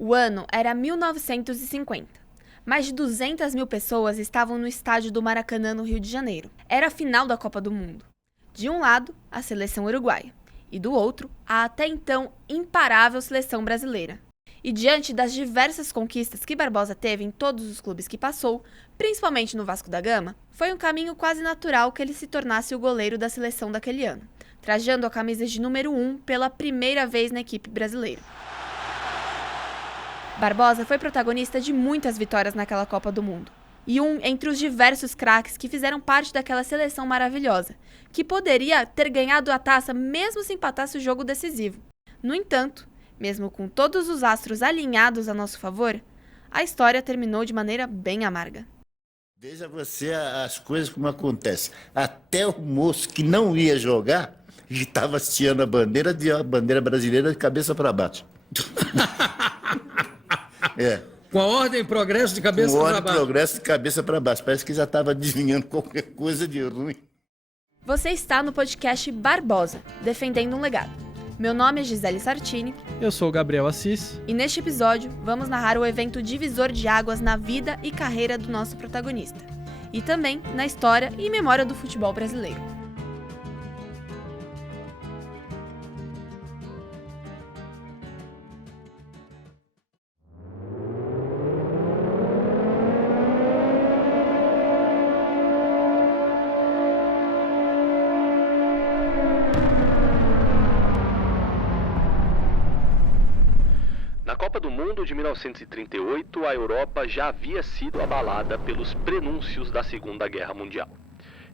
O ano era 1950. Mais de 200 mil pessoas estavam no estádio do Maracanã, no Rio de Janeiro. Era a final da Copa do Mundo. De um lado, a seleção uruguaia, e do outro, a até então imparável seleção brasileira. E diante das diversas conquistas que Barbosa teve em todos os clubes que passou, principalmente no Vasco da Gama, foi um caminho quase natural que ele se tornasse o goleiro da seleção daquele ano, trajando a camisa de número 1 pela primeira vez na equipe brasileira. Barbosa foi protagonista de muitas vitórias naquela Copa do Mundo, e um entre os diversos craques que fizeram parte daquela seleção maravilhosa, que poderia ter ganhado a taça mesmo se empatasse o jogo decisivo. No entanto, mesmo com todos os astros alinhados a nosso favor, a história terminou de maneira bem amarga. Veja você as coisas como acontecem. Até o moço que não ia jogar estava hasteando a bandeira brasileira de cabeça para baixo. Com a ordem progresso de cabeça Com para ordem baixo. progresso de cabeça para baixo. Parece que já estava adivinhando qualquer coisa de ruim. Você está no podcast Barbosa, defendendo um legado. Meu nome é Gisele Sartini. Eu sou o Gabriel Assis. E neste episódio, vamos narrar o evento divisor de águas na vida e carreira do nosso protagonista. E também na história e memória do futebol brasileiro. Na Copa do Mundo de 1938, a Europa já havia sido abalada pelos prenúncios da Segunda Guerra Mundial.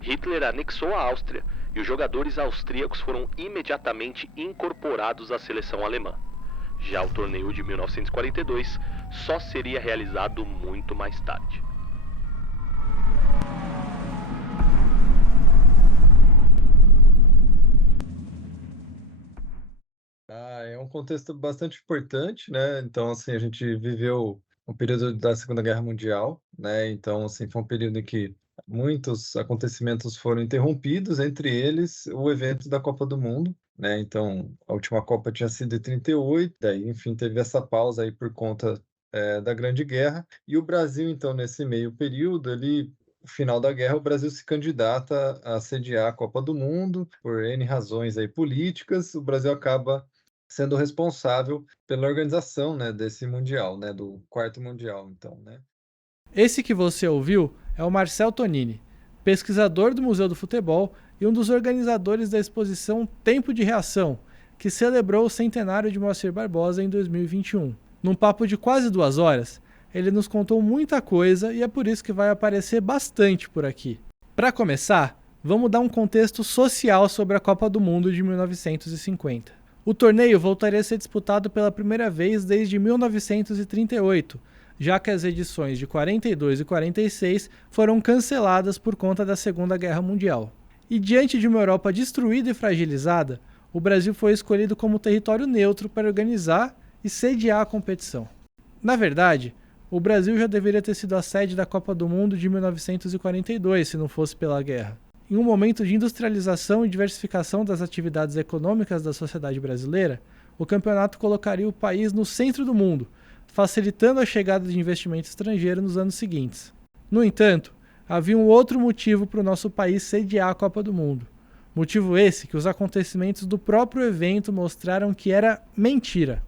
Hitler anexou a Áustria e os jogadores austríacos foram imediatamente incorporados à seleção alemã. Já o torneio de 1942 só seria realizado muito mais tarde. É um contexto bastante importante, né? Então, assim, a gente viveu um período da Segunda Guerra Mundial, né? Então, assim, foi um período em que muitos acontecimentos foram interrompidos, entre eles o evento da Copa do Mundo, né? Então, a última Copa tinha sido em 38, daí, enfim, teve essa pausa aí por conta da Grande Guerra. E o Brasil, então, nesse meio período, no final da guerra, o Brasil se candidata a sediar a Copa do Mundo por N razões aí políticas. O Brasil acaba sendo responsável pela organização, né, desse Mundial, né, do quarto Mundial, então, né. Esse que você ouviu é o Marcel Tonini, pesquisador do Museu do Futebol e um dos organizadores da exposição Tempo de Reação, que celebrou o centenário de Moacir Barbosa em 2021. Num papo de quase 2 horas, ele nos contou muita coisa e é por isso que vai aparecer bastante por aqui. Para começar, vamos dar um contexto social sobre a Copa do Mundo de 1950. O torneio voltaria a ser disputado pela primeira vez desde 1938, já que as edições de 42 e 46 foram canceladas por conta da Segunda Guerra Mundial. E diante de uma Europa destruída e fragilizada, o Brasil foi escolhido como território neutro para organizar e sediar a competição. Na verdade, o Brasil já deveria ter sido a sede da Copa do Mundo de 1942, se não fosse pela guerra. Em um momento de industrialização e diversificação das atividades econômicas da sociedade brasileira, o campeonato colocaria o país no centro do mundo, facilitando a chegada de investimento estrangeiro nos anos seguintes. No entanto, havia um outro motivo para o nosso país sediar a Copa do Mundo. Motivo esse que os acontecimentos do próprio evento mostraram que era mentira.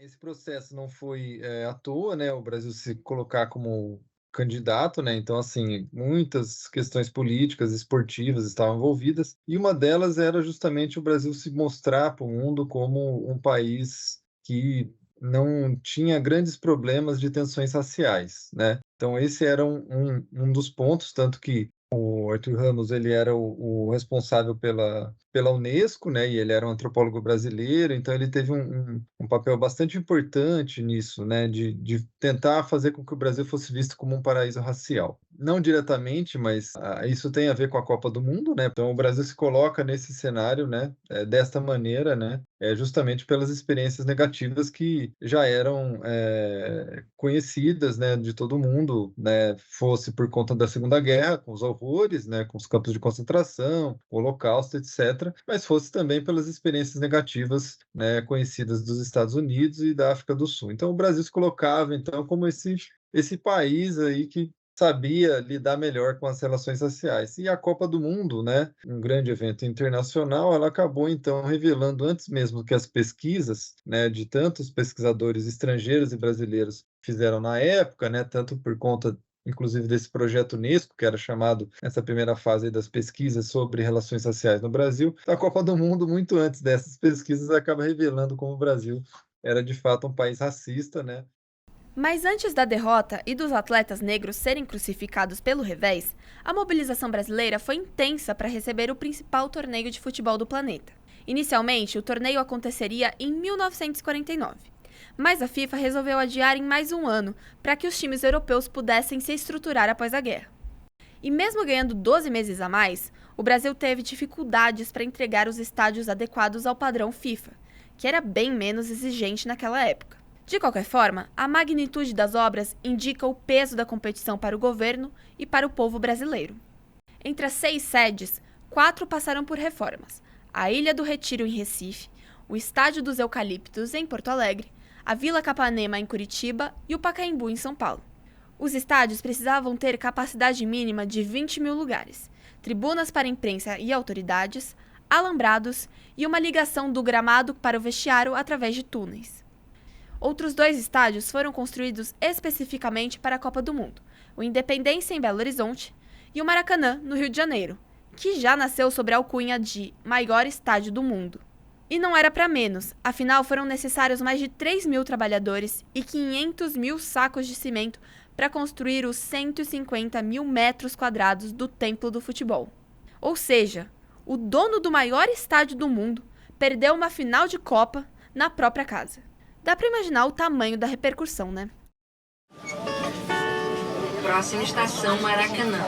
Esse processo não foi à toa, né, o Brasil se colocar como candidato, né? Então, assim, muitas questões políticas, esportivas estavam envolvidas, e uma delas era justamente o Brasil se mostrar para o mundo como um país que não tinha grandes problemas de tensões raciais, né? Então, esse era um dos pontos, tanto que o Arthur Ramos, ele era o responsável pela Unesco, né? E ele era um antropólogo brasileiro, então ele teve um papel bastante importante nisso, né? De tentar fazer com que o Brasil fosse visto como um paraíso racial, não diretamente, mas isso tem a ver com a Copa do Mundo, né? Então o Brasil se coloca nesse cenário, né, desta maneira, né, justamente pelas experiências negativas que já eram conhecidas, né, de todo mundo, né, fosse por conta da Segunda Guerra, com os horrores, né, com os campos de concentração, o Holocausto, etc., mas fosse também pelas experiências negativas, né, conhecidas dos Estados Unidos e da África do Sul. Então o Brasil se colocava então como esse país aí que sabia lidar melhor com as relações raciais. E a Copa do Mundo, né, um grande evento internacional, ela acabou então revelando, antes mesmo que as pesquisas, né, de tantos pesquisadores estrangeiros e brasileiros fizeram na época, né, tanto por conta inclusive desse projeto Unesco, que era chamado essa primeira fase das pesquisas sobre relações raciais no Brasil, a Copa do Mundo, muito antes dessas pesquisas, acaba revelando como o Brasil era de fato um país racista, né? Mas antes da derrota e dos atletas negros serem crucificados pelo revés, a mobilização brasileira foi intensa para receber o principal torneio de futebol do planeta. Inicialmente, o torneio aconteceria em 1949, mas a FIFA resolveu adiar em mais um ano para que os times europeus pudessem se estruturar após a guerra. E mesmo ganhando 12 meses a mais, o Brasil teve dificuldades para entregar os estádios adequados ao padrão FIFA, que era bem menos exigente naquela época. De qualquer forma, a magnitude das obras indica o peso da competição para o governo e para o povo brasileiro. Entre as 6 sedes, 4 passaram por reformas: a Ilha do Retiro em Recife, o Estádio dos Eucaliptos em Porto Alegre, a Vila Capanema em Curitiba e o Pacaembu em São Paulo. Os estádios precisavam ter capacidade mínima de 20 mil lugares, tribunas para imprensa e autoridades, alambrados e uma ligação do gramado para o vestiário através de túneis. Outros 2 estádios foram construídos especificamente para a Copa do Mundo, o Independência em Belo Horizonte e o Maracanã, no Rio de Janeiro, que já nasceu sob a alcunha de maior estádio do mundo. E não era para menos, afinal foram necessários mais de 3 mil trabalhadores e 500 mil sacos de cimento para construir os 150 mil metros quadrados do Templo do Futebol. Ou seja, o dono do maior estádio do mundo perdeu uma final de Copa na própria casa. Dá para imaginar o tamanho da repercussão, né? Próxima estação, Maracanã.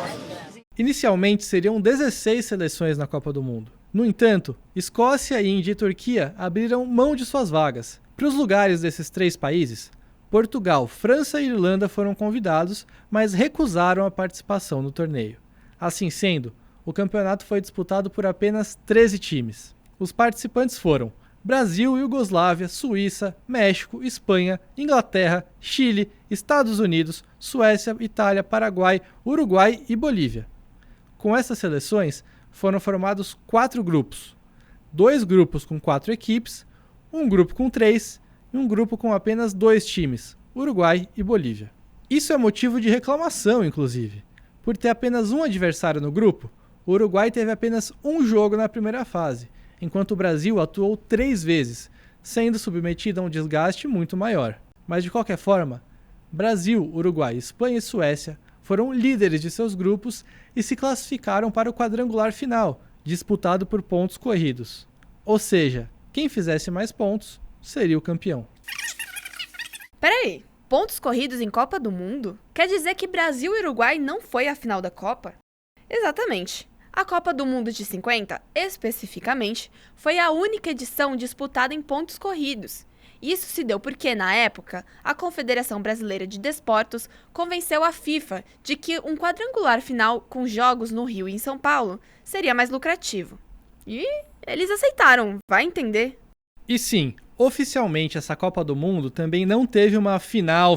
Inicialmente seriam 16 seleções na Copa do Mundo. No entanto, Escócia, Índia e Turquia abriram mão de suas vagas. Para os lugares desses 3 países, Portugal, França e Irlanda foram convidados, mas recusaram a participação no torneio. Assim sendo, o campeonato foi disputado por apenas 13 times. Os participantes foram Brasil, Iugoslávia, Suíça, México, Espanha, Inglaterra, Chile, Estados Unidos, Suécia, Itália, Paraguai, Uruguai e Bolívia. Com essas seleções, foram formados 4 grupos. 2 grupos com 4 equipes, um grupo com 3 e um grupo com apenas 2 times, Uruguai e Bolívia. Isso é motivo de reclamação, inclusive. Por ter apenas um adversário no grupo, o Uruguai teve apenas um jogo na primeira fase, enquanto o Brasil atuou 3 vezes, sendo submetido a um desgaste muito maior. Mas de qualquer forma, Brasil, Uruguai, Espanha e Suécia foram líderes de seus grupos e se classificaram para o quadrangular final, disputado por pontos corridos. Ou seja, quem fizesse mais pontos seria o campeão. Peraí, pontos corridos em Copa do Mundo? Quer dizer que Brasil e Uruguai não foi a final da Copa? Exatamente. A Copa do Mundo de 50, especificamente, foi a única edição disputada em pontos corridos. Isso se deu porque, na época, a Confederação Brasileira de Desportos convenceu a FIFA de que um quadrangular final com jogos no Rio e em São Paulo seria mais lucrativo. E eles aceitaram, vai entender. E sim, oficialmente essa Copa do Mundo também não teve uma final.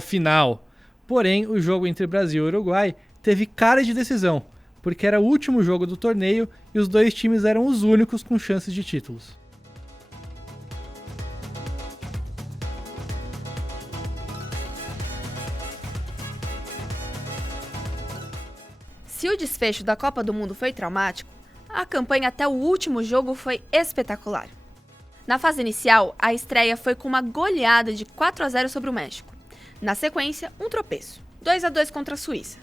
Porém, o jogo entre Brasil e Uruguai teve cara de decisão, porque era o último jogo do torneio e os 2 times eram os únicos com chances de títulos. Se o desfecho da Copa do Mundo foi traumático, a campanha até o último jogo foi espetacular. Na fase inicial, a estreia foi com uma goleada de 4-0 sobre o México. Na sequência, um tropeço, 2-2 contra a Suíça,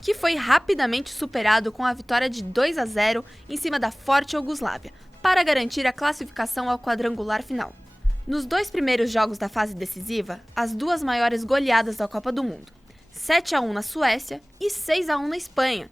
que foi rapidamente superado com a vitória de 2-0 em cima da forte Iugoslávia, para garantir a classificação ao quadrangular final. Nos 2 primeiros jogos da fase decisiva, as 2 maiores goleadas da Copa do Mundo, 7-1 na Suécia e 6-1 na Espanha.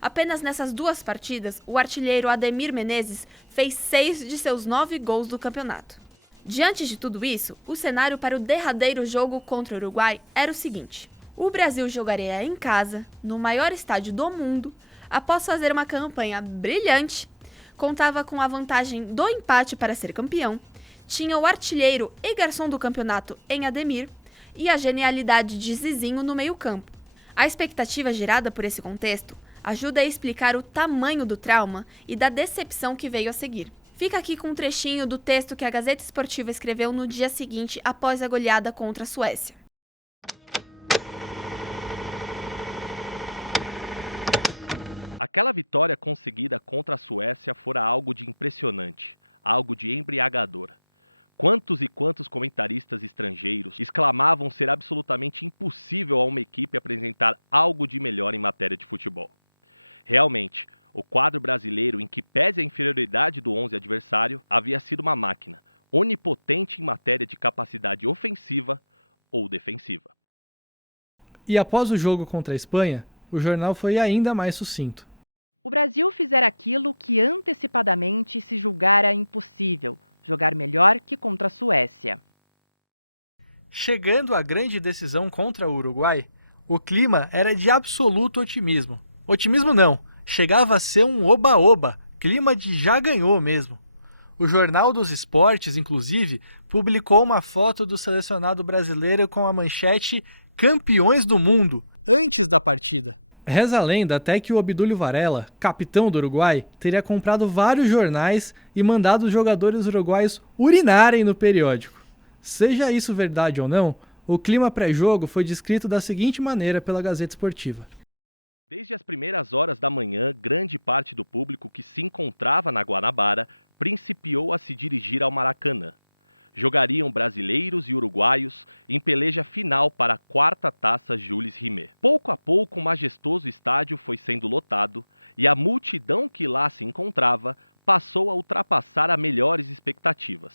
Apenas nessas 2 partidas, o artilheiro Ademir Menezes fez 6 de seus 9 gols do campeonato. Diante de tudo isso, o cenário para o derradeiro jogo contra o Uruguai era o seguinte: o Brasil jogaria em casa, no maior estádio do mundo, após fazer uma campanha brilhante, contava com a vantagem do empate para ser campeão, tinha o artilheiro e garçom do campeonato em Ademir e a genialidade de Zizinho no meio-campo. A expectativa gerada por esse contexto ajuda a explicar o tamanho do trauma e da decepção que veio a seguir. Fica aqui com um trechinho do texto que a Gazeta Esportiva escreveu no dia seguinte após a goleada contra a Suécia. Aquela vitória conseguida contra a Suécia fora algo de impressionante, algo de embriagador. Quantos e quantos comentaristas estrangeiros exclamavam ser absolutamente impossível a uma equipe apresentar algo de melhor em matéria de futebol. Realmente, o quadro brasileiro, em que pese a inferioridade do 11 adversário, havia sido uma máquina, onipotente em matéria de capacidade ofensiva ou defensiva. E após o jogo contra a Espanha, o jornal foi ainda mais sucinto. O Brasil fizera aquilo que antecipadamente se julgara impossível, jogar melhor que contra a Suécia. Chegando à grande decisão contra o Uruguai, o clima era de absoluto otimismo. Otimismo não, chegava a ser um oba-oba, clima de já ganhou mesmo. O Jornal dos Esportes, inclusive, publicou uma foto do selecionado brasileiro com a manchete "Campeões do Mundo", antes da partida. Reza a lenda até que o Obdúlio Varela, capitão do Uruguai, teria comprado vários jornais e mandado os jogadores uruguaios urinarem no periódico. Seja isso verdade ou não, o clima pré-jogo foi descrito da seguinte maneira pela Gazeta Esportiva. Desde as primeiras horas da manhã, grande parte do público que se encontrava na Guanabara principiou a se dirigir ao Maracanã. Jogariam brasileiros e uruguaios em peleja final para a 4ª Taça Jules Rimet. Pouco a pouco, o majestoso estádio foi sendo lotado e a multidão que lá se encontrava passou a ultrapassar as melhores expectativas,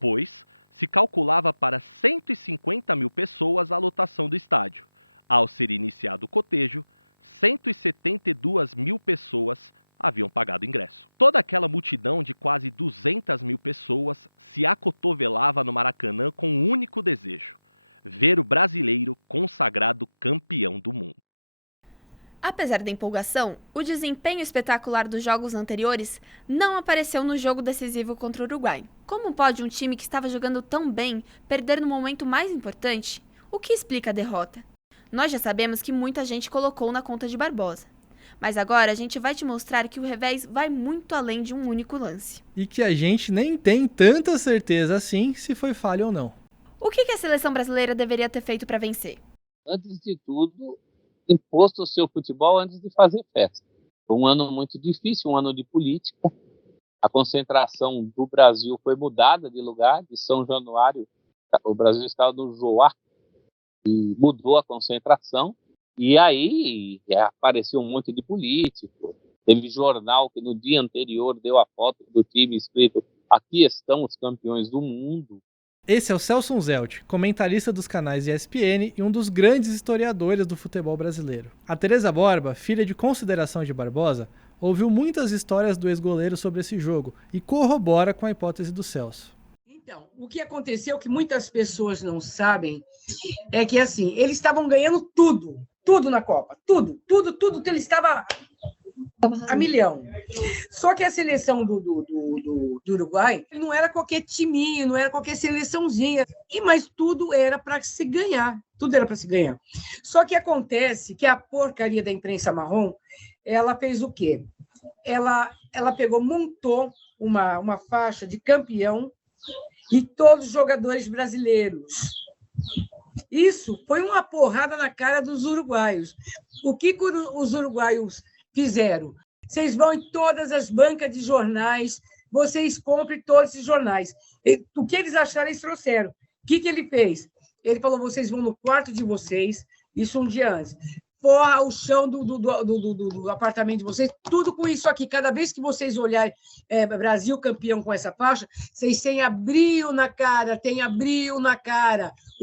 pois se calculava para 150 mil pessoas a lotação do estádio. Ao ser iniciado o cotejo, 172 mil pessoas haviam pagado ingresso. Toda aquela multidão de quase 200 mil pessoas se acotovelava no Maracanã com um único desejo: ver o brasileiro consagrado campeão do mundo. Apesar da empolgação, o desempenho espetacular dos jogos anteriores não apareceu no jogo decisivo contra o Uruguai. Como pode um time que estava jogando tão bem perder no momento mais importante? O que explica a derrota? Nós já sabemos que muita gente colocou na conta de Barbosa. Mas agora a gente vai te mostrar que o revés vai muito além de um único lance. E que a gente nem tem tanta certeza assim se foi falha ou não. O que a seleção brasileira deveria ter feito para vencer? Antes de tudo, imposto o seu futebol antes de fazer festa. Foi um ano muito difícil, um ano de política. A concentração do Brasil foi mudada de lugar, de São Januário. O Brasil estava no Joá e mudou a concentração. E aí apareceu um monte de político. Teve jornal que no dia anterior deu a foto do time escrito: "Aqui estão os campeões do mundo". Esse é o Celso Zelt, comentarista dos canais ESPN e um dos grandes historiadores do futebol brasileiro. A Tereza Borba, filha de Consideração de Barbosa, ouviu muitas histórias do ex-goleiro sobre esse jogo e corrobora com a hipótese do Celso. Então, o que aconteceu, que muitas pessoas não sabem, é que assim, eles estavam ganhando tudo na Copa, tudo, ele estava a milhão. Só que a seleção do Uruguai não era qualquer timinho, não era qualquer seleçãozinha, mas tudo era para se ganhar, Só que acontece que a porcaria da imprensa marrom, ela fez o quê? Ela montou uma faixa de campeão e todos os jogadores brasileiros. Isso foi uma porrada na cara dos uruguaios. O que os uruguaios fizeram? Vocês vão em todas as bancas de jornais, vocês comprem todos esses jornais. O que eles acharam, eles trouxeram. O que ele fez? Ele falou: vocês vão no quarto de vocês, isso um dia antes. forra o chão do apartamento de vocês, tudo com isso aqui. Cada vez que vocês olharem Brasil campeão com essa faixa, vocês têm abril na cara,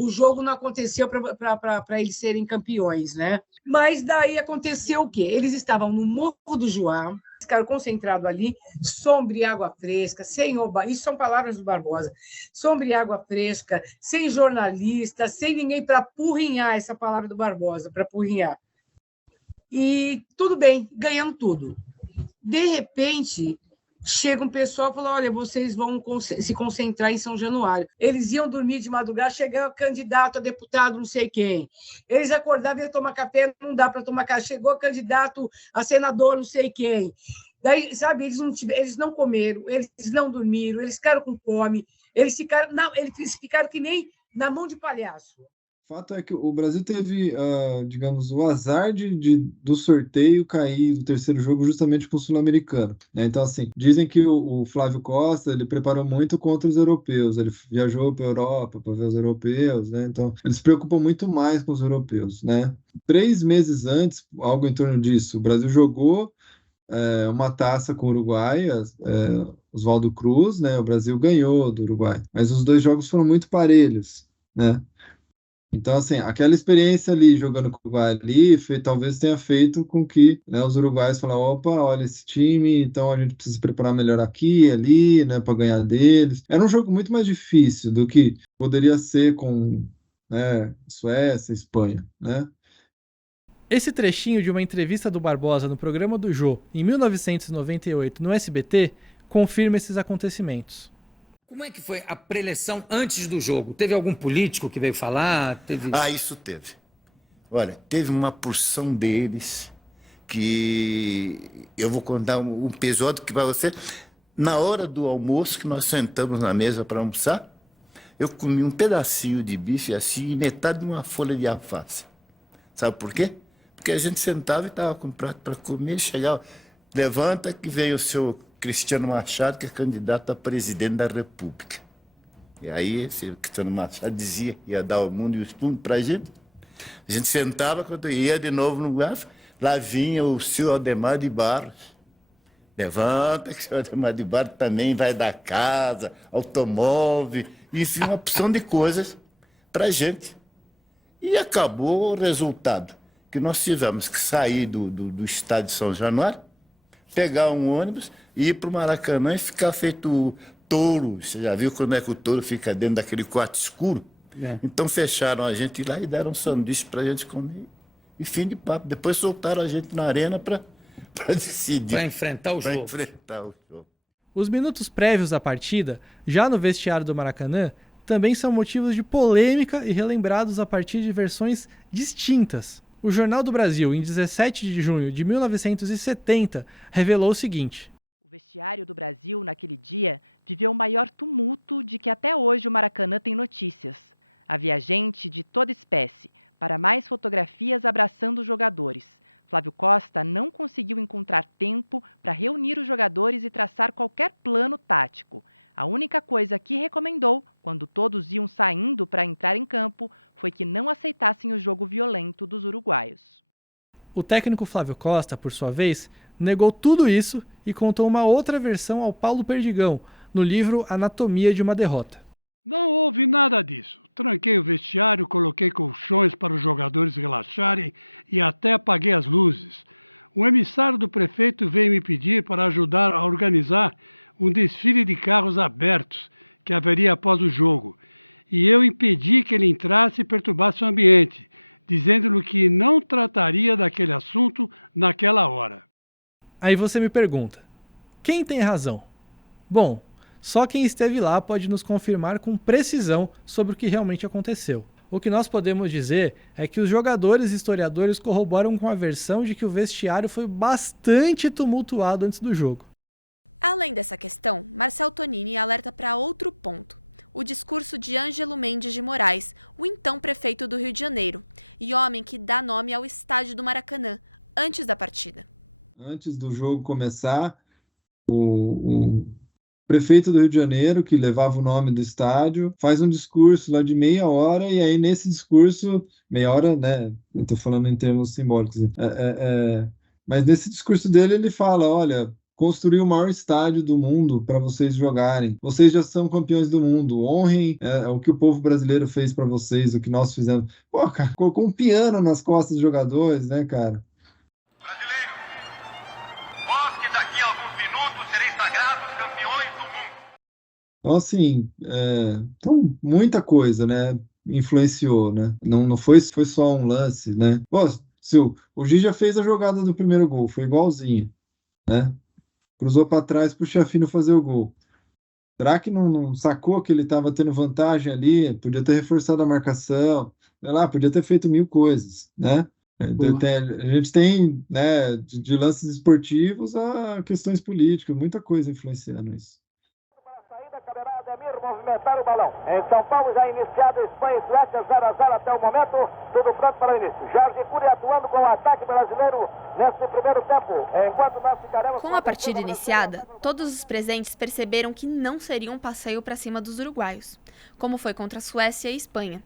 O jogo não aconteceu para eles serem campeões, né? Mas daí aconteceu o quê? Eles estavam no Morro do Joá, ficaram concentrados ali, sombra e água fresca, isso são palavras do Barbosa, sombra e água fresca, sem jornalista, sem ninguém para apurrinhar, essa palavra do Barbosa, para apurrinhar. E tudo bem, ganhando tudo. De repente, chega um pessoal e fala, olha, vocês vão se concentrar em São Januário. Eles iam dormir de madrugada, chegava candidato a deputado não sei quem. Eles acordavam e iam tomar café, não dá para tomar café. Chegou candidato a senador não sei quem. Daí, sabe, eles não comeram, eles não dormiram, eles ficaram com fome, eles ficaram que nem na mão de palhaço. O fato é que o Brasil teve, digamos, o azar do sorteio cair no terceiro jogo justamente com o sul-americano, né? Então, assim, dizem que o Flávio Costa, ele preparou muito contra os europeus, ele viajou para a Europa para ver os europeus, né? Então, ele se preocupou muito mais com os europeus, né? 3 meses antes, algo em torno disso, o Brasil jogou uma taça com o Uruguai, Oswaldo Cruz, né? O Brasil ganhou do Uruguai, mas os 2 jogos foram muito parelhos, né? Então, assim, aquela experiência ali, jogando com o Uruguai ali, talvez tenha feito com que, né, os uruguaios falaram, opa, olha esse time, então a gente precisa se preparar melhor aqui, ali, né, para ganhar deles. Era um jogo muito mais difícil do que poderia ser com, né, Suécia, Espanha, né? Esse trechinho de uma entrevista do Barbosa no programa do Jô, em 1998, no SBT, confirma esses acontecimentos. Como é que foi a preleção antes do jogo? Teve algum político que veio falar? Isso teve. Olha, teve uma porção deles que eu vou contar um episódio que para você, na hora do almoço, que nós sentamos na mesa para almoçar, eu comi um pedacinho de bife assim e metade de uma folha de alface. Sabe por quê? Porque a gente sentava e estava com prato para comer, chegava, levanta que veio o seu Cristiano Machado, que é candidato a presidente da República. E aí, esse Cristiano Machado dizia que ia dar o mundo e o estudo para a gente. A gente sentava, quando ia de novo no lugar, lá vinha o senhor Ademar de Barros. Levanta, que o senhor Ademar de Barros também vai dar casa, automóvel, enfim, uma opção de coisas para a gente. E acabou o resultado, que nós tivemos que sair do estádio de São Januário, pegar um ônibus, ir para o Maracanã e ficar feito touro. Você já viu como é que o touro fica dentro daquele quarto escuro? Então fecharam a gente lá e deram um sanduíche para a gente comer. E fim de papo. Depois soltaram a gente na arena para decidir. Para enfrentar o jogo. Os minutos prévios à partida, já no vestiário do Maracanã, também são motivos de polêmica e relembrados a partir de versões distintas. O Jornal do Brasil, em 17 de junho de 1970, revelou o seguinte: o vestiário do Brasil, naquele dia, viveu o maior tumulto de que até hoje o Maracanã tem notícias. Havia gente de toda espécie, para mais fotografias abraçando os jogadores. Flávio Costa não conseguiu encontrar tempo para reunir os jogadores e traçar qualquer plano tático. A única coisa que recomendou, quando todos iam saindo para entrar em campo, foi que não aceitassem o jogo violento dos uruguaios. O técnico Flávio Costa, por sua vez, negou tudo isso e contou uma outra versão ao Paulo Perdigão, no livro Anatomia de uma Derrota. Não houve nada disso. Tranquei o vestiário, coloquei colchões para os jogadores relaxarem e até apaguei as luzes. O emissário do prefeito veio me pedir para ajudar a organizar um desfile de carros abertos que haveria após o jogo, e eu impedi que ele entrasse e perturbasse o ambiente, dizendo-lhe que não trataria daquele assunto naquela hora. Aí você me pergunta, quem tem razão? Bom, só quem esteve lá pode nos confirmar com precisão sobre o que realmente aconteceu. O que nós podemos dizer é que os jogadores e historiadores corroboram com a versão de que o vestiário foi bastante tumultuado antes do jogo. Além dessa questão, Marcel Tonini alerta para outro ponto: o discurso de Ângelo Mendes de Moraes, o então prefeito do Rio de Janeiro, e homem que dá nome ao estádio do Maracanã, antes da partida. Antes do jogo começar, o prefeito do Rio de Janeiro, que levava o nome do estádio, faz um discurso lá de meia hora, e aí nesse discurso, meia hora, né, eu estou falando em termos simbólicos, mas nesse discurso dele ele fala, olha, construir o maior estádio do mundo para vocês jogarem. Vocês já são campeões do mundo. Honrem o que o povo brasileiro fez para vocês, o que nós fizemos. Pô, cara, colocou um piano nas costas dos jogadores, né, cara? Brasileiros, vós que daqui a alguns minutos sereis sagrados campeões do mundo. Então, assim, então, muita coisa, né, influenciou, né? Não foi só um lance, né? Pô, o Gigi já fez a jogada do primeiro gol, foi igualzinho, né? Cruzou para trás para o Chafino fazer o gol. Será que não sacou que ele estava tendo vantagem ali? Podia ter reforçado a marcação, sei lá, podia ter feito 1000 coisas, né? A gente tem, né, de lances esportivos a questões políticas, muita coisa influenciando isso. Caberá Ademir movimentar o balão. Em São Paulo já iniciado Espanha e Suécia 0-0 até o momento, tudo pronto para o início. Jorge Cury atuando com o ataque brasileiro nesse primeiro tempo, enquanto nós ficaremos... Com a partida iniciada, todos os presentes perceberam que não seria um passeio para cima dos uruguaios, como foi contra a Suécia e a Espanha.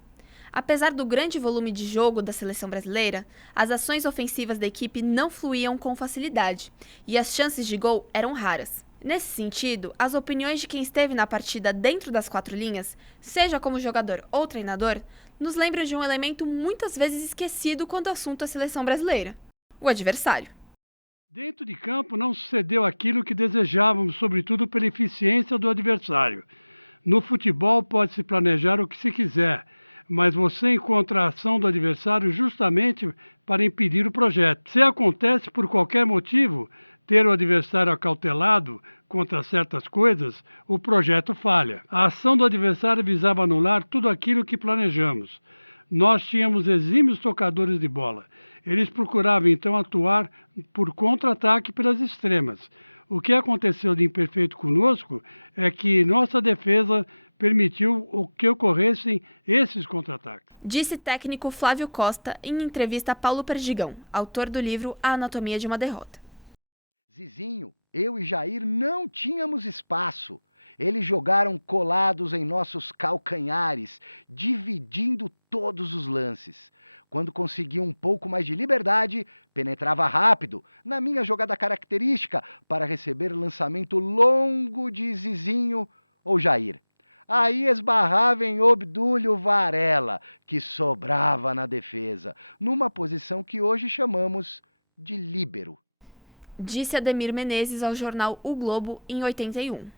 Apesar do grande volume de jogo da seleção brasileira, as ações ofensivas da equipe não fluíam com facilidade, e as chances de gol eram raras. Nesse sentido, as opiniões de quem esteve na partida dentro das 4 linhas, seja como jogador ou treinador, nos lembram de um elemento muitas vezes esquecido quando o assunto é a seleção brasileira: o adversário. Dentro de campo não sucedeu aquilo que desejávamos, sobretudo pela eficiência do adversário. No futebol pode-se planejar o que se quiser, mas você encontra a ação do adversário justamente para impedir o projeto. Se acontece por qualquer motivo ter o adversário acautelado contra certas coisas, o projeto falha. A ação do adversário visava anular tudo aquilo que planejamos. Nós tínhamos exímios tocadores de bola. Eles procuravam então atuar por contra-ataque pelas extremas. O que aconteceu de imperfeito conosco é que nossa defesa permitiu que ocorressem esses contra-ataques. Disse técnico Flávio Costa em entrevista a Paulo Perdigão, autor do livro A Anatomia de uma Derrota. Zizinho, eu e Jair não tínhamos espaço. Eles jogaram colados em nossos calcanhares, dividindo todos os lances. Quando conseguia um pouco mais de liberdade, penetrava rápido, na minha jogada característica, para receber lançamento longo de Zizinho ou Jair. Aí esbarrava em Obdúlio Varela, que sobrava na defesa, numa posição que hoje chamamos de líbero. Disse Ademir Menezes ao jornal O Globo em 81.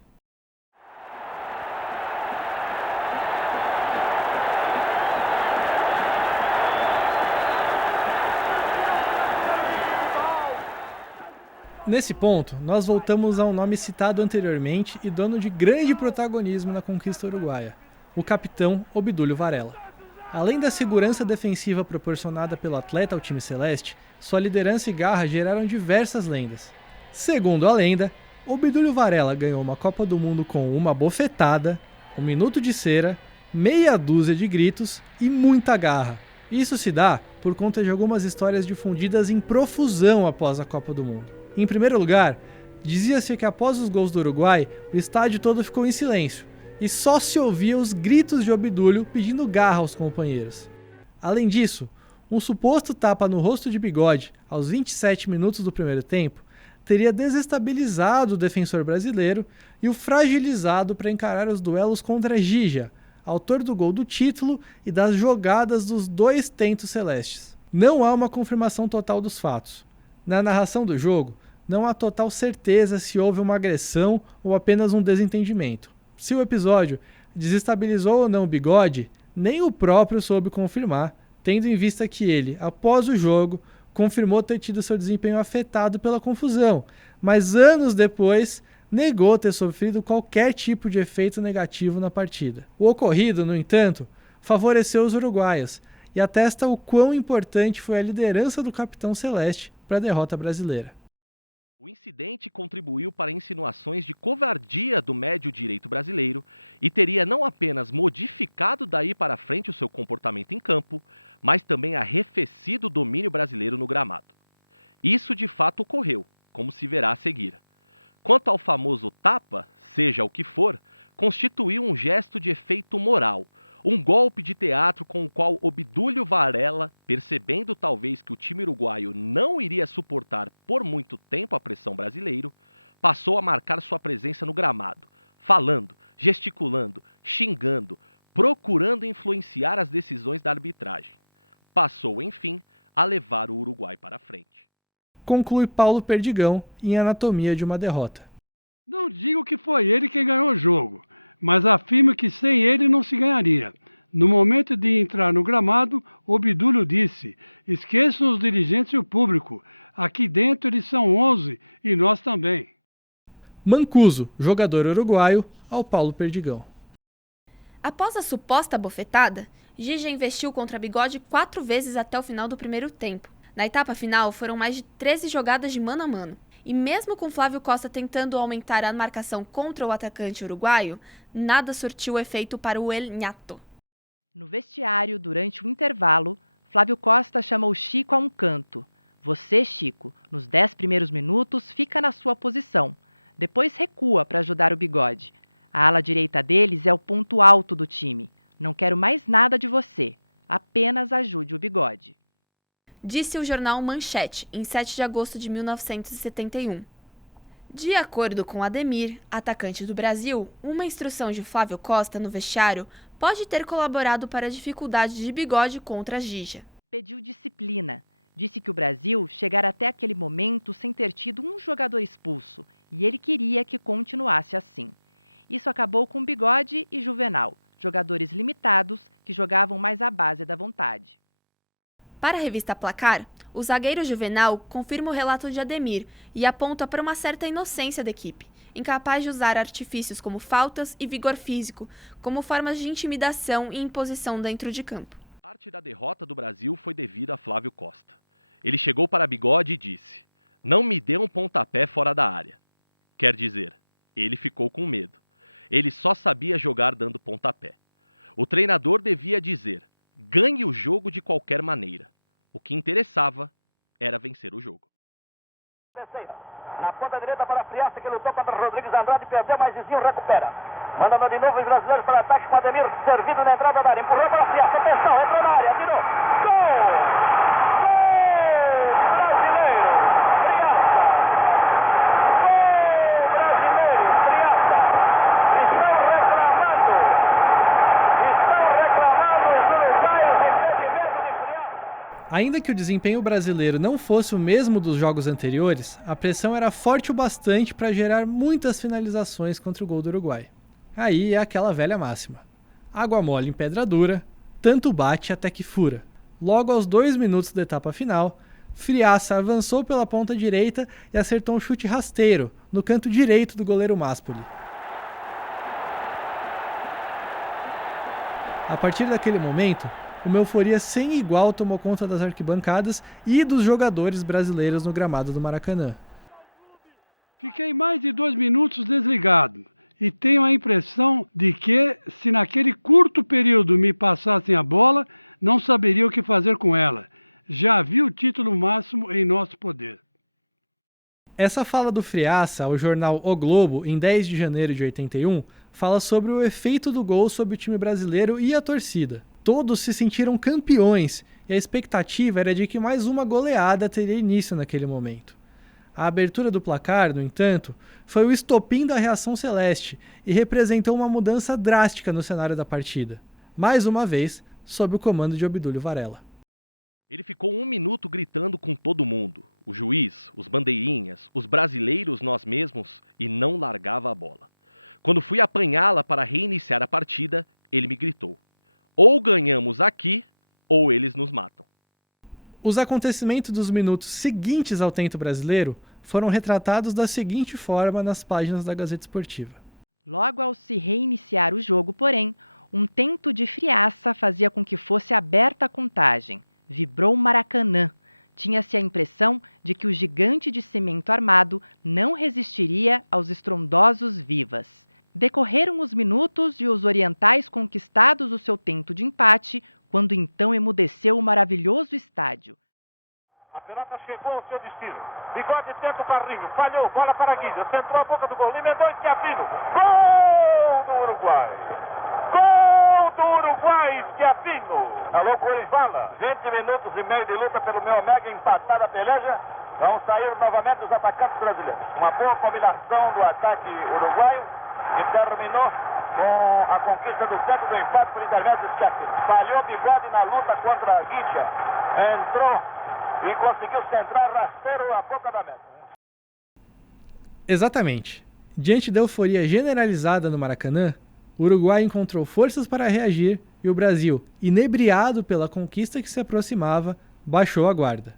Nesse ponto, nós voltamos a um nome citado anteriormente e dono de grande protagonismo na conquista uruguaia, o capitão Obdúlio Varela. Além da segurança defensiva proporcionada pelo atleta ao time celeste, sua liderança e garra geraram diversas lendas. Segundo a lenda, Obdúlio Varela ganhou uma Copa do Mundo com uma bofetada, 1 minuto de cera, meia dúzia de gritos e muita garra. Isso se dá por conta de algumas histórias difundidas em profusão após a Copa do Mundo. Em primeiro lugar, dizia-se que após os gols do Uruguai, o estádio todo ficou em silêncio, e só se ouvia os gritos de Obdúlio pedindo garra aos companheiros. Além disso, um suposto tapa no rosto de Bigode, aos 27 minutos do primeiro tempo, teria desestabilizado o defensor brasileiro e o fragilizado para encarar os duelos contra Gija, autor do gol do título e das jogadas dos 2 tentos celestes. Não há uma confirmação total dos fatos. Na narração do jogo, não há total certeza se houve uma agressão ou apenas um desentendimento. Se o episódio desestabilizou ou não o Bigode, nem o próprio soube confirmar, tendo em vista que ele, após o jogo, confirmou ter tido seu desempenho afetado pela confusão, mas anos depois negou ter sofrido qualquer tipo de efeito negativo na partida. O ocorrido, no entanto, favoreceu os uruguaios e atesta o quão importante foi a liderança do capitão celeste para a derrota brasileira. O incidente contribuiu para insinuações de covardia do médio direito brasileiro e teria não apenas modificado daí para frente o seu comportamento em campo, mas também arrefecido o domínio brasileiro no gramado. Isso de fato ocorreu, como se verá a seguir. Quanto ao famoso tapa, seja o que for, constituiu um gesto de efeito moral, um golpe de teatro com o qual Obdúlio Varela, percebendo talvez que o time uruguaio não iria suportar por muito tempo a pressão brasileira, passou a marcar sua presença no gramado, falando, gesticulando, xingando, procurando influenciar as decisões da arbitragem. Passou, enfim, a levar o Uruguai para a frente. Conclui Paulo Perdigão em Anatomia de uma Derrota. Não digo que foi ele quem ganhou o jogo, mas afirmo que sem ele não se ganharia. No momento de entrar no gramado, Obdúlio disse: esqueçam os dirigentes e o público. Aqui dentro eles são 11 e nós também. Mancuso, jogador uruguaio, ao Paulo Perdigão. Após a suposta bofetada, Gija investiu contra Bigode 4 vezes até o final do primeiro tempo. Na etapa final, foram mais de 13 jogadas de mano a mano. E mesmo com Flávio Costa tentando aumentar a marcação contra o atacante uruguaio, nada surtiu efeito para o El Ñato. No vestiário, durante o intervalo, Flávio Costa chamou Chico a um canto. Você, Chico, nos 10 primeiros minutos, fica na sua posição. Depois recua para ajudar o Bigode. A ala direita deles é o ponto alto do time. Não quero mais nada de você. Apenas ajude o Bigode. Disse o jornal Manchete, em 7 de agosto de 1971. De acordo com Ademir, atacante do Brasil, uma instrução de Flávio Costa no vestiário pode ter colaborado para a dificuldade de Bigode contra a Gija. Pediu disciplina. Disse que o Brasil chegara até aquele momento sem ter tido um jogador expulso, e ele queria que continuasse assim. Isso acabou com Bigode e Juvenal, jogadores limitados que jogavam mais à base da vontade. Para a revista Placar, o zagueiro Juvenal confirma o relato de Ademir e aponta para uma certa inocência da equipe, incapaz de usar artifícios como faltas e vigor físico, como formas de intimidação e imposição dentro de campo. Parte da derrota do Brasil foi devida a Flávio Costa. Ele chegou para Bigode e disse: não me dê um pontapé fora da área. Quer dizer, ele ficou com medo. Ele só sabia jogar dando pontapé. O treinador devia dizer: ganhe o jogo de qualquer maneira. O que interessava era vencer o jogo. Na ponta direita para Friaça, que lutou contra Rodrigues Andrade, perdeu, mas Zizinho recupera. Manda de novo os brasileiros para ataque com Ademir, servido na entrada da área. Empurrou para Friaça, atenção, entrou na área, tirou. Gol! Ainda que o desempenho brasileiro não fosse o mesmo dos jogos anteriores, a pressão era forte o bastante para gerar muitas finalizações contra o gol do Uruguai. Aí é aquela velha máxima: água mole em pedra dura, tanto bate até que fura. Logo aos 2 minutos da etapa final, Friaça avançou pela ponta direita e acertou um chute rasteiro no canto direito do goleiro Máspoli. A partir daquele momento, uma euforia sem igual tomou conta das arquibancadas e dos jogadores brasileiros no gramado do Maracanã. Fiquei mais de 2 minutos desligado e tenho a impressão de que, se naquele curto período me passassem a bola, não saberia o que fazer com ela. Já vi o título máximo em nosso poder. Essa fala do Friaça ao jornal O Globo, em 10 de janeiro de 81, fala sobre o efeito do gol sobre o time brasileiro e a torcida. Todos se sentiram campeões e a expectativa era de que mais uma goleada teria início naquele momento. A abertura do placar, no entanto, foi o estopim da reação celeste e representou uma mudança drástica no cenário da partida. Mais uma vez, sob o comando de Obdúlio Varela. Ele ficou 1 minuto gritando com todo mundo, o juiz, os bandeirinhas, os brasileiros, nós mesmos, e não largava a bola. Quando fui apanhá-la para reiniciar a partida, ele me gritou: ou ganhamos aqui, ou eles nos matam. Os acontecimentos dos minutos seguintes ao tento brasileiro foram retratados da seguinte forma nas páginas da Gazeta Esportiva. Logo ao se reiniciar o jogo, porém, um tento de Friaça fazia com que fosse aberta a contagem. Vibrou o Maracanã. Tinha-se a impressão de que o gigante de cimento armado não resistiria aos estrondosos vivas. Decorreram os minutos e os orientais conquistados o seu tento de empate, quando então emudeceu o maravilhoso estádio. A pelota chegou ao seu destino. Bigode tenta o carrinho, falhou, bola para Guilherme, centrou a boca do gol, emendou Schiaffino. Gol do Uruguai! Gol do Uruguai, Schiaffino! Alô, Corivala, 20 minutos e meio de luta pelo meu Omega, empatada a peleja. Vão sair novamente os atacantes brasileiros. Uma boa combinação do ataque uruguaio, que terminou com a conquista do centro do empate por intermédio do Schiaffino. Falhou Bigode na luta contra a Guincha. Entrou e conseguiu centrar rasteiro a boca da meta. Exatamente. Diante da euforia generalizada no Maracanã, o Uruguai encontrou forças para reagir e o Brasil, inebriado pela conquista que se aproximava, baixou a guarda.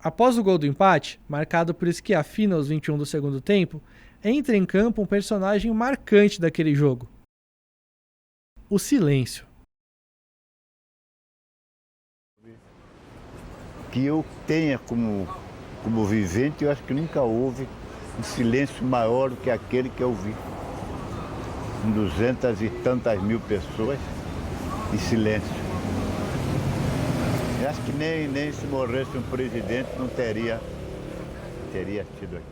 Após o gol do empate, marcado por Schiaffino aos 21 do segundo tempo, entra em campo um personagem marcante daquele jogo: o silêncio. Que eu tenha como vivente, eu acho que nunca houve um silêncio maior do que aquele que eu vi. Com 200 e tantas mil pessoas em silêncio. Eu acho que nem se morresse um presidente não teria tido aqui.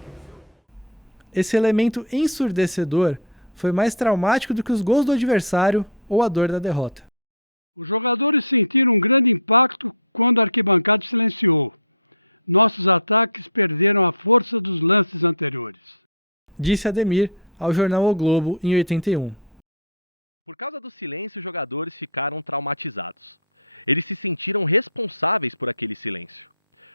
Esse elemento ensurdecedor foi mais traumático do que os gols do adversário ou a dor da derrota. Os jogadores sentiram um grande impacto quando a arquibancada silenciou. Nossos ataques perderam a força dos lances anteriores. Disse Ademir ao jornal O Globo em 81. Por causa do silêncio, os jogadores ficaram traumatizados. Eles se sentiram responsáveis por aquele silêncio.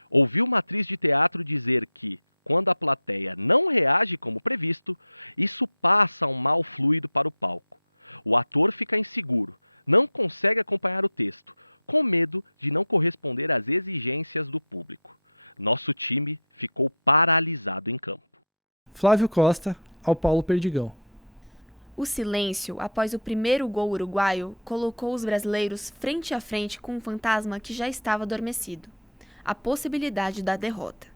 Ouvi uma atriz de teatro dizer que, quando a plateia não reage como previsto, isso passa um mau fluido para o palco. O ator fica inseguro, não consegue acompanhar o texto, com medo de não corresponder às exigências do público. Nosso time ficou paralisado em campo. Flávio Costa, ao Paulo Perdigão. O silêncio, após o primeiro gol uruguaio, colocou os brasileiros frente a frente com um fantasma que já estava adormecido: a possibilidade da derrota.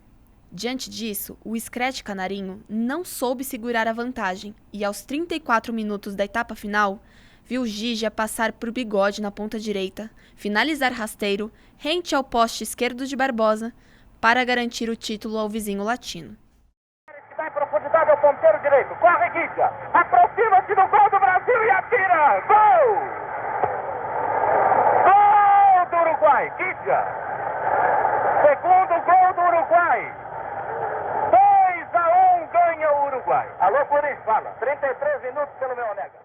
Diante disso, o Screte Canarinho não soube segurar a vantagem e, aos 34 minutos da etapa final, viu Gigia passar por Bigode na ponta direita, finalizar rasteiro, rente ao poste esquerdo de Barbosa, para garantir o título ao vizinho latino. Está em profundidade ao ponteiro direito. Corre, Guidia. Aproxima-se do gol do Brasil e atira. Gol! Gol do Uruguai. Guidia. Segundo gol do Uruguai. 2-1 ganha o Uruguai. Alô, Corinthians, fala. 33 minutos pelo meu Onega.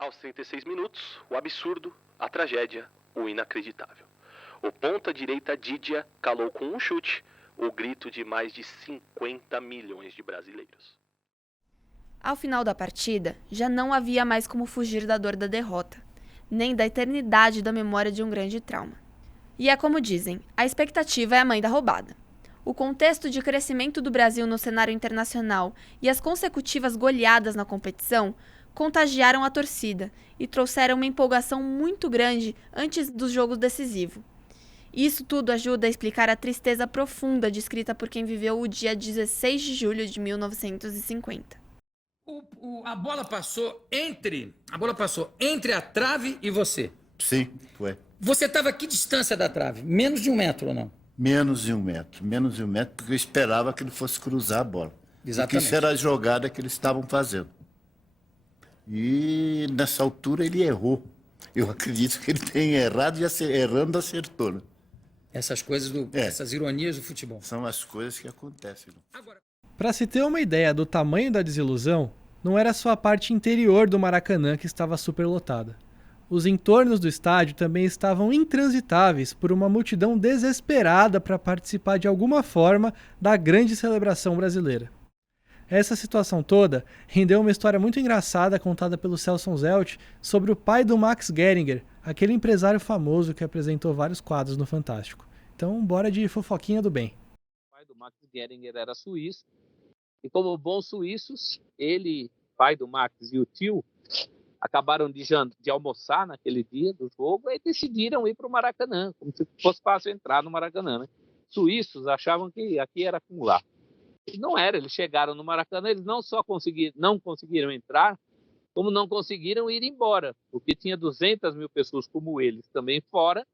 Aos 36 minutos, o absurdo, a tragédia, o inacreditável. O ponta-direita Didia calou com um chute o grito de mais de 50 milhões de brasileiros. Ao final da partida, já não havia mais como fugir da dor da derrota, nem da eternidade da memória de um grande trauma. E é como dizem, a expectativa é a mãe da roubada. O contexto de crescimento do Brasil no cenário internacional e as consecutivas goleadas na competição contagiaram a torcida e trouxeram uma empolgação muito grande antes do jogo decisivo. Isso tudo ajuda a explicar a tristeza profunda descrita por quem viveu o dia 16 de julho de 1950. A bola passou entre a trave e você. Sim, foi. Você estava a que distância da trave? Menos de 1 metro ou não? Menos de 1 metro, porque eu esperava que ele fosse cruzar a bola. Exatamente. Porque isso era a jogada que eles estavam fazendo. E nessa altura ele errou. Eu acredito que ele tenha errado e errando acertou. Né? Essas coisas, essas ironias do futebol. São as coisas que acontecem. Para se ter uma ideia do tamanho da desilusão, não era só a parte interior do Maracanã que estava superlotada. Os entornos do estádio também estavam intransitáveis por uma multidão desesperada para participar de alguma forma da grande celebração brasileira. Essa situação toda rendeu uma história muito engraçada contada pelo Celso Zelt sobre o pai do Max Geringer, aquele empresário famoso que apresentou vários quadros no Fantástico. Então, bora de fofoquinha do bem. O pai do Max Geringer era suíço, e como bons suíços, ele, pai do Max e o tio, acabaram de almoçar naquele dia do jogo e decidiram ir para o Maracanã, como se fosse fácil entrar no Maracanã. Né? Suíços achavam que aqui era como lá. E não era, eles chegaram no Maracanã, eles não só não conseguiram entrar, como não conseguiram ir embora, porque tinha 200 mil pessoas como eles também fora,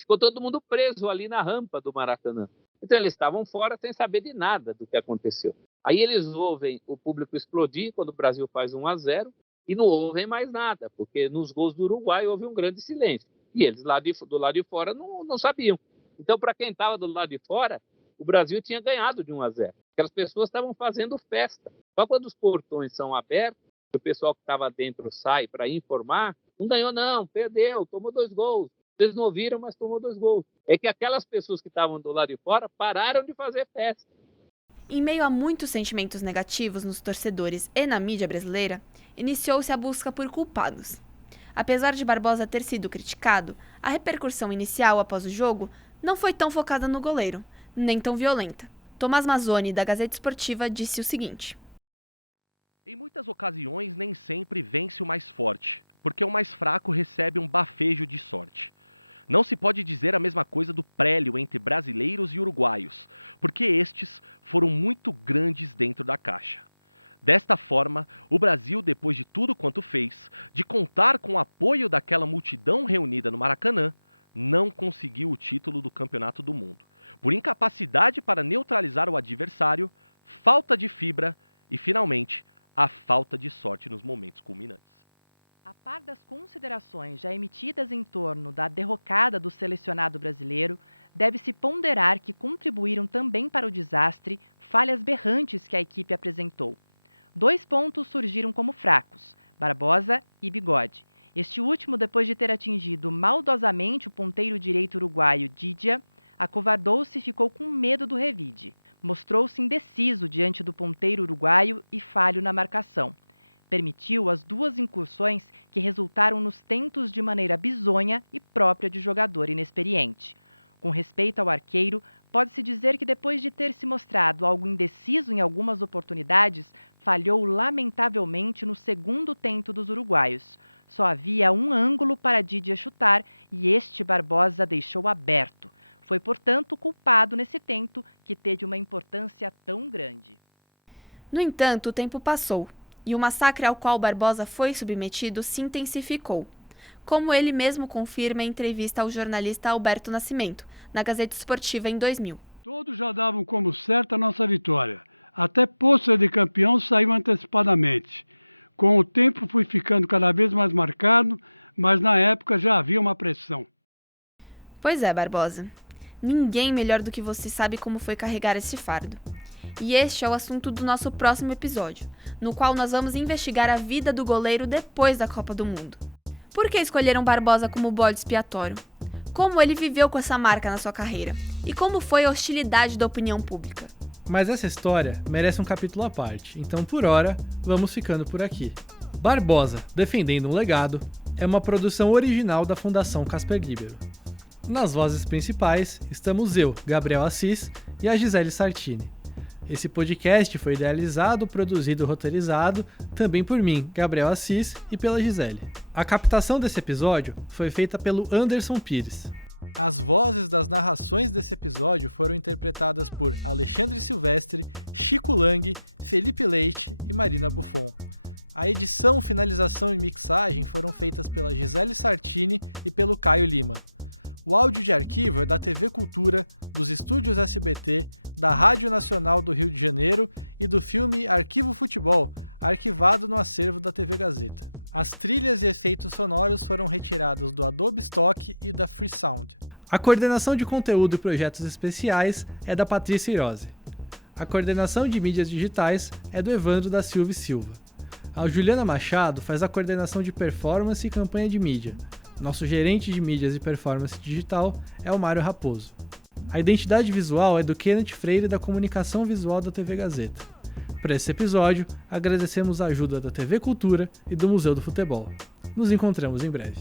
ficou todo mundo preso ali na rampa do Maracanã. Então eles estavam fora sem saber de nada do que aconteceu. Aí eles ouvem o público explodir quando o Brasil faz 1-0 e não ouvem mais nada, porque nos gols do Uruguai houve um grande silêncio. E eles do lado de fora não sabiam. Então, para quem estava do lado de fora, o Brasil tinha ganhado de 1-0. Aquelas pessoas estavam fazendo festa. Só quando os portões são abertos, o pessoal que estava dentro sai para informar, não ganhou não, perdeu, tomou 2 gols. Vocês não ouviram, mas tomou 2 gols. É que aquelas pessoas que estavam do lado de fora pararam de fazer festa. Em meio a muitos sentimentos negativos nos torcedores e na mídia brasileira, iniciou-se a busca por culpados. Apesar de Barbosa ter sido criticado, a repercussão inicial após o jogo não foi tão focada no goleiro, nem tão violenta. Tomás Mazzoni, da Gazeta Esportiva, disse o seguinte: em muitas ocasiões, nem sempre vence o mais forte, porque o mais fraco recebe um bafejo de sorte. Não se pode dizer a mesma coisa do prélio entre brasileiros e uruguaios, porque estes foram muito grandes dentro da caixa. Desta forma, o Brasil, depois de tudo quanto fez, de contar com o apoio daquela multidão reunida no Maracanã, não conseguiu o título do Campeonato do Mundo, por incapacidade para neutralizar o adversário, falta de fibra e, finalmente, a falta de sorte nos momentos culminantes. A par das considerações já emitidas em torno da derrocada do selecionado brasileiro, deve-se ponderar que contribuíram também para o desastre falhas berrantes que a equipe apresentou. 2 pontos surgiram como fracos, Barbosa e Bigode. Este último, depois de ter atingido maldosamente o ponteiro direito uruguaio Didia, acovardou-se e ficou com medo do revide. Mostrou-se indeciso diante do ponteiro uruguaio e falho na marcação. Permitiu as 2 incursões que resultaram nos tentos de maneira bizonha e própria de jogador inexperiente. Com respeito ao arqueiro, pode-se dizer que depois de ter se mostrado algo indeciso em algumas oportunidades, falhou lamentavelmente no segundo tento dos uruguaios. Só havia um ângulo para Didia chutar e este Barbosa deixou aberto. Foi, portanto, culpado nesse tento que teve uma importância tão grande. No entanto, o tempo passou e o massacre ao qual Barbosa foi submetido se intensificou, como ele mesmo confirma em entrevista ao jornalista Alberto Nascimento, na Gazeta Esportiva em 2000. Todos já davam como certa a nossa vitória. Até pôster de campeão saiu antecipadamente. Com o tempo fui ficando cada vez mais marcado, mas na época já havia uma pressão. Pois é, Barbosa. Ninguém melhor do que você sabe como foi carregar esse fardo. E este é o assunto do nosso próximo episódio, no qual nós vamos investigar a vida do goleiro depois da Copa do Mundo. Por que escolheram Barbosa como bode expiatório? Como ele viveu com essa marca na sua carreira? E como foi a hostilidade da opinião pública? Mas essa história merece um capítulo à parte, então por hora, vamos ficando por aqui. Barbosa, Defendendo um Legado, é uma produção original da Fundação Casper Libero. Nas vozes principais, estamos eu, Gabriel Assis, e a Gisele Sartini. Esse podcast foi idealizado, produzido e roteirizado também por mim, Gabriel Assis, e pela Gisele. A captação desse episódio foi feita pelo Anderson Pires. As vozes das narrações desse episódio foram interpretadas por Alexandre Silvestre, Chico Lang, Felipe Leite e Marina Buffon. A edição, finalização e mixagem foram feitas pela Gisele Sartini e pelo Caio Lima. O áudio de arquivo é da TV Cultura, dos estúdios SBT, da Rádio Nacional do Rio de Janeiro e do filme Arquivo Futebol, arquivado no acervo da TV Gazeta. As trilhas e efeitos sonoros foram retirados do Adobe Stock e da Freesound. A coordenação de conteúdo e projetos especiais é da Patrícia Irose. A coordenação de mídias digitais é do Evandro da Silva e Silva. A Juliana Machado faz a coordenação de performance e campanha de mídia. Nosso gerente de mídias e performance digital é o Mário Raposo. A identidade visual é do Kenneth Freire da Comunicação Visual da TV Gazeta. Para esse episódio, agradecemos a ajuda da TV Cultura e do Museu do Futebol. Nos encontramos em breve.